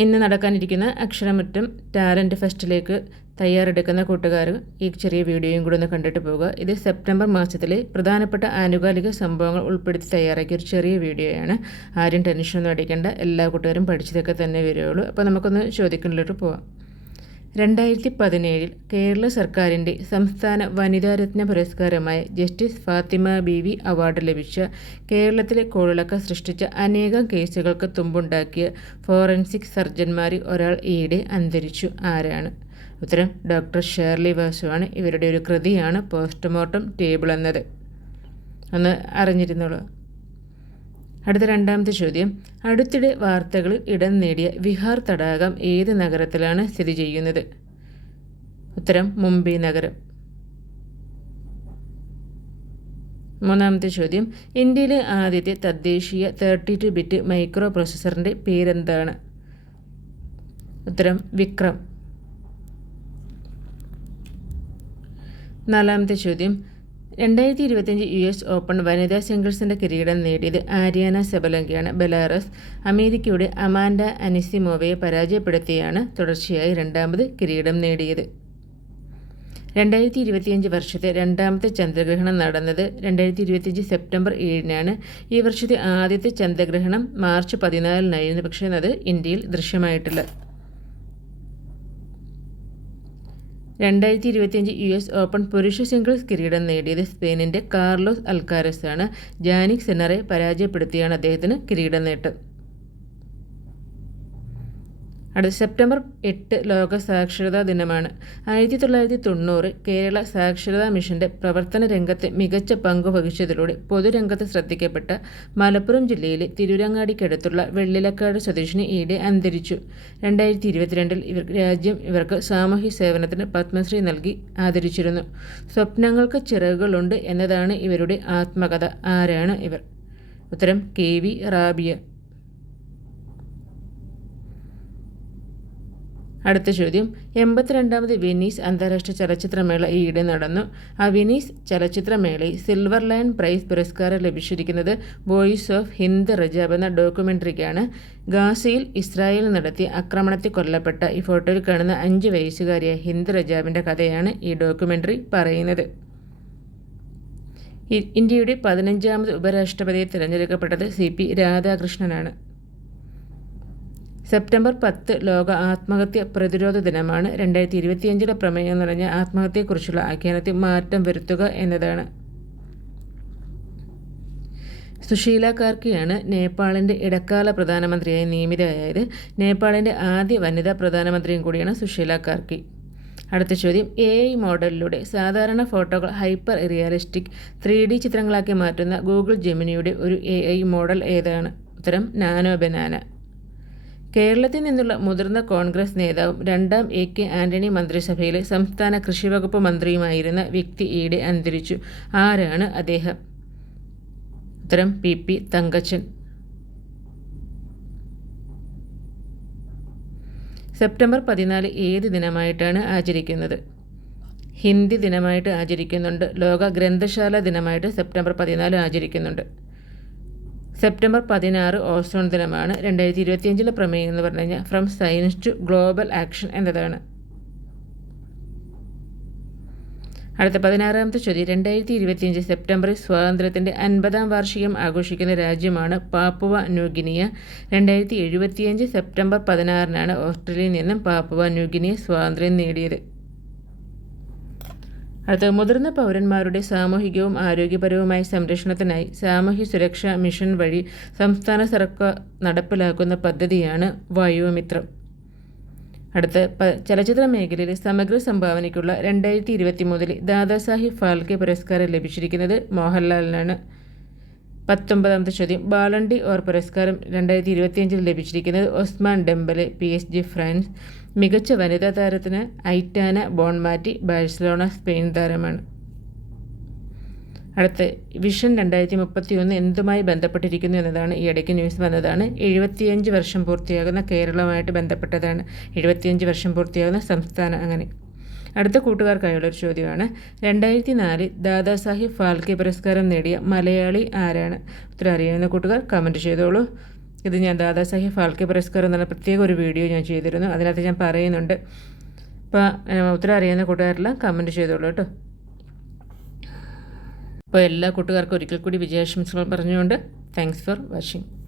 ഇന്ന് നടക്കാനിരിക്കുന്ന അക്ഷരമറ്റം ടാലന്റ് ഫെസ്റ്റിലേക്ക് തയ്യാറെടുക്കുന്ന കൂട്ടുകാർ ഈ ചെറിയ വീഡിയോയും കൂടെ ഒന്ന് കണ്ടിട്ട് പോവുക. ഇത് സെപ്റ്റംബർ മാസത്തിലെ പ്രധാനപ്പെട്ട ആനുകാലിക സംഭവങ്ങൾ ഉൾപ്പെടുത്തി തയ്യാറാക്കിയ ഒരു ചെറിയ വീഡിയോയാണ്. ആരും ടെൻഷനൊന്നും അടിക്കേണ്ട. എല്ലാ കൂട്ടുകാരും പഠിച്ചതൊക്കെ തന്നെ വരികയുള്ളൂ അപ്പോൾ നമുക്കൊന്ന് ചോദിക്കുന്നതിലോട്ട് പോവാം. രണ്ടായിരത്തി പതിനേഴിൽ കേരള സർക്കാരിന്റെ സംസ്ഥാന വനിതാ രത്ന പുരസ്കാരമായ justice Fathima Beevi award ലഭിച്ച കേരളത്തിലെ കോഴിളക്ക സൃഷ്ടിച്ച അനേകം കേസുകൾക്ക് തുമ്പുണ്ടാക്കിയ ഫോറൻസിക് സർജന്മാരിൽ ഒരാൾ ഈയിടെ അന്തരിച്ചു. ആരാണ്? ഉത്തരം ഡോക്ടർ ഷേർലി വാസുവാണ് ഇവരുടെ ഒരു കൃതിയാണ് പോസ്റ്റ്മോർട്ടം ടേബിൾ എന്നത്. ഒന്ന് അറിഞ്ഞിരുന്നുള്ളൂ അടുത്ത രണ്ടാമത്തെ ചോദ്യം. അടുത്തിടെ വാർത്തകളിൽ ഇടം നേടിയ വിഹാർ തടാകം ഏത് നഗരത്തിലാണ് സ്ഥിതി ചെയ്യുന്നത്? ഉത്തരം മുംബൈ നഗരം. മൂന്നാമത്തെ ചോദ്യം. ഇന്ത്യയിലെ ആദ്യത്തെ തദ്ദേശീയ തേർട്ടി ടു ബിറ്റ് മൈക്രോ പ്രോസസ്സറിന്റെ പേരെന്താണ്? ഉത്തരം വിക്രം. നാലാമത്തെ ചോദ്യം. രണ്ടായിരത്തി ഇരുപത്തിയഞ്ച് യു എസ് ഓപ്പൺ വനിതാ സിംഗിൾസിന്റെ കിരീടം നേടിയത് ആര്യാന സെബലങ്കയാണ്. ബെലാറസ് അമേരിക്കയുടെ അമാൻഡ അനിസിമോവയെ പരാജയപ്പെടുത്തിയാണ് തുടർച്ചയായി രണ്ടാമത് കിരീടം നേടിയത്. രണ്ടായിരത്തി ഇരുപത്തിയഞ്ച് വർഷത്തെ രണ്ടാമത്തെ ചന്ദ്രഗ്രഹണം നടന്നത് രണ്ടായിരത്തി ഇരുപത്തിയഞ്ച് സെപ്റ്റംബർ ഏഴിനാണ്. ഈ വർഷത്തെ ആദ്യത്തെ ചന്ദ്രഗ്രഹണം മാർച്ച് പതിനാലിനായിരുന്നു. പക്ഷേ അത് ഇന്ത്യയിൽ ദൃശ്യമായിട്ടില്ല. രണ്ടായിരത്തി ഇരുപത്തിയഞ്ച് യു എസ് ഓപ്പൺ പുരുഷ സിംഗിൾസ് കിരീടം നേടിയത് സ്പെയിനിന്റെ കാർലോസ് അൽക്കാരസ് ആണ് ജാനിക് സെനറെ പരാജയപ്പെടുത്തിയാണ് അദ്ദേഹത്തിന് കിരീടം നേട്ടം. അടുത്ത സെപ്റ്റംബർ എട്ട് ലോക സാക്ഷരതാ ദിനമാണ്. ആയിരത്തി തൊള്ളായിരത്തി തൊണ്ണൂറ് കേരള സാക്ഷരതാ മിഷന്റെ പ്രവർത്തന രംഗത്തെ മികച്ച പങ്കു വഹിച്ചതിലൂടെ പൊതുരംഗത്ത് ശ്രദ്ധിക്കപ്പെട്ട മലപ്പുറം ജില്ലയിലെ തിരുരങ്ങാടിക്കടുത്തുള്ള വെള്ളിലക്കാട് സ്വദേശിനി ഈടെ അന്തരിച്ചു. രണ്ടായിരത്തി ഇരുപത്തിരണ്ടിൽ ഇവർ രാജ്യം ഇവർക്ക് സാമൂഹ്യ സേവനത്തിന് പത്മശ്രീ നൽകി ആദരിച്ചിരുന്നു. സ്വപ്നങ്ങൾക്ക് ചിറകുകളുണ്ട് എന്നതാണ് ഇവരുടെ ആത്മകഥ. ആരാണ് ഇവർ? ഉത്തരം കെ വി റാബിയ. അടുത്ത ചോദ്യം. എൺപത്തിരണ്ടാമത് വെനീസ് അന്താരാഷ്ട്ര ചലച്ചിത്രമേള ഈയിടെ നടന്നു. ആ വെനീസ് ചലച്ചിത്രമേളയിൽ സിൽവർ ലൈൻ പ്രൈസ് പുരസ്കാരം ലഭിച്ചിരിക്കുന്നത് വോയിസ് ഓഫ് ഹിന്ദ് റജാബ് എന്ന ഡോക്യുമെന്ററിക്കാണ് ഗാസയിൽ ഇസ്രായേൽ നടത്തിയ ആക്രമണത്തിൽ കൊല്ലപ്പെട്ട ഈ ഫോട്ടോയിൽ കാണുന്ന അഞ്ച് വയസ്സുകാരിയായ ഹിന്ദ് റജാബിന്റെ കഥയാണ് ഈ ഡോക്യുമെന്ററി പറയുന്നത്. ഇന്ത്യയുടെ പതിനഞ്ചാമത് ഉപരാഷ്ട്രപതിയെ തിരഞ്ഞെടുക്കപ്പെട്ടത് സി പി രാധാകൃഷ്ണനാണ്. സെപ്റ്റംബർ പത്ത് ലോക ആത്മഹത്യ പ്രതിരോധ ദിനമാണ്. രണ്ടായിരത്തി ഇരുപത്തിയഞ്ചിലെ പ്രമേയം നിറഞ്ഞ ആത്മഹത്യയെക്കുറിച്ചുള്ള ആഖ്യാനത്തിൽ മാറ്റം വരുത്തുക എന്നതാണ്. സുശീല കാർക്കിയാണ് നേപ്പാളിന്റെ ഇടക്കാല പ്രധാനമന്ത്രിയായി നിയമിതയായത്. നേപ്പാളിന്റെ ആദ്യ വനിതാ പ്രധാനമന്ത്രിയും കൂടിയാണ് സുശീല കാർക്കി. അടുത്ത ചോദ്യം എ ഐ മോഡലിലൂടെ സാധാരണ ഫോട്ടോകൾ ഹൈപ്പർ റിയലിസ്റ്റിക് ത്രീ ഡി ചിത്രങ്ങളാക്കി മാറ്റുന്ന ഗൂഗിൾ ജെമിനിയുടെ ഒരു എ ഐ മോഡൽ ഏതാണ്? ഉത്തരം നാനോ ബനാന. കേരളത്തിൽ നിന്നുള്ള മുതിർന്ന കോൺഗ്രസ് നേതാവും രണ്ടാം എ കെ ആന്റണി മന്ത്രിസഭയിലെ സംസ്ഥാന കൃഷിവകുപ്പ് മന്ത്രിയുമായിരുന്ന വ്യക്തി ഈടെ അന്തരിച്ചു. ആരാണ് അദ്ദേഹം? ഉത്തരം പി പി തങ്കച്ചൻ. സെപ്റ്റംബർ പതിനാല് ഏത് ദിനമായിട്ടാണ് ആചരിക്കുന്നത്? ഹിന്ദി ദിനമായിട്ട് ആചരിക്കുന്നുണ്ട്. ലോക ഗ്രന്ഥശാല ദിനമായിട്ട് സെപ്റ്റംബർ പതിനാല് ആചരിക്കുന്നുണ്ട്. സെപ്റ്റംബർ പതിനാറ് ഓസോൺ ദിനമാണ്. രണ്ടായിരത്തി ഇരുപത്തിയഞ്ചിലെ പ്രമേയം എന്ന് പറഞ്ഞു കഴിഞ്ഞാൽ from science to global action എന്നതാണ്. അടുത്ത പതിനാറാമത്തെ ചോദ്യം. രണ്ടായിരത്തി ഇരുപത്തിയഞ്ച് സെപ്റ്റംബറിൽ സ്വാതന്ത്ര്യത്തിന്റെ അൻപതാം വാർഷികം ആഘോഷിക്കുന്ന രാജ്യമാണ് പാപ്പുവ ന്യൂഗിനിയ രണ്ടായിരത്തി എഴുപത്തിയഞ്ച് സെപ്റ്റംബർ പതിനാറിനാണ് ഓസ്ട്രേലിയയിൽ നിന്നും പാപ്പുവ ന്യൂഗിനിയ സ്വാതന്ത്ര്യം നേടിയത്. അത് മുതിർന്ന പൗരന്മാരുടെ സാമൂഹികവും ആരോഗ്യപരവുമായ സംരക്ഷണത്തിനായി സാമൂഹ്യ സുരക്ഷാ മിഷൻ വഴി സംസ്ഥാന സർക്കാർ നടപ്പിലാക്കുന്ന പദ്ധതിയാണ് വായുമിത്രം അടുത്ത ചലച്ചിത്ര മേഖലയിൽ സമഗ്ര സംഭാവനയ്ക്കുള്ള രണ്ടായിരത്തി ഇരുപത്തി മൂന്നിൽ ദാദാസാഹിബ് ഫാൽക്കെ പുരസ്കാരം ലഭിച്ചിരിക്കുന്നത് മോഹൻലാലിനാണ്. പത്തൊമ്പതാമത്തെ ചോദ്യം. ബാലണ്ടി ഓർ പുരസ്കാരം രണ്ടായിരത്തി ഇരുപത്തിയഞ്ചിൽ ലഭിച്ചിരിക്കുന്നത് Ousmane Dembele P S G France. മികച്ച വനിതാ താരത്തിന് ഐറ്റാന ബോൺമാറ്റി ബാഴ്സലോണ സ്പെയിൻ താരമാണ്. അടുത്ത വിഷൻ രണ്ടായിരത്തി മുപ്പത്തി ഒന്ന് എന്തുമായി ബന്ധപ്പെട്ടിരിക്കുന്നു എന്നതാണ് ഈ ഇടയ്ക്ക് ന്യൂസ് വന്നതാണ്. എഴുപത്തിയഞ്ച് വർഷം പൂർത്തിയാകുന്ന കേരളവുമായിട്ട് ബന്ധപ്പെട്ടതാണ്. എഴുപത്തിയഞ്ച് വർഷം പൂർത്തിയാകുന്ന സംസ്ഥാനം അങ്ങനെ. അടുത്ത കൂട്ടുകാർക്കായുള്ളൊരു ചോദ്യമാണ്. രണ്ടായിരത്തി നാലിൽ ദാദാസാഹിബ് ഫാൽക്കെ പുരസ്കാരം നേടിയ മലയാളി ആരാണ്? ഉത്തരം അറിയാവുന്ന കൂട്ടുകാർ കമന്റ് ചെയ്തോളൂ. ഇത് ഞാൻ ദാദാസാഹിബ് ഫാൽക്കെ പുരസ്കാരം എന്നുള്ള പ്രത്യേക ഒരു വീഡിയോ ഞാൻ ചെയ്തിരുന്നു. അതിനകത്ത് ഞാൻ പറയുന്നുണ്ട്. അപ്പോൾ ഉത്തരം അറിയുന്ന കൂട്ടുകാരെല്ലാം കമന്റ് ചെയ്തോളൂ കേട്ടോ. അപ്പോൾ എല്ലാ കൂട്ടുകാർക്കും ഒരിക്കൽ കൂടി വിജയാശംസകൾ പറഞ്ഞുകൊണ്ട് താങ്ക്സ് ഫോർ വാച്ചിങ്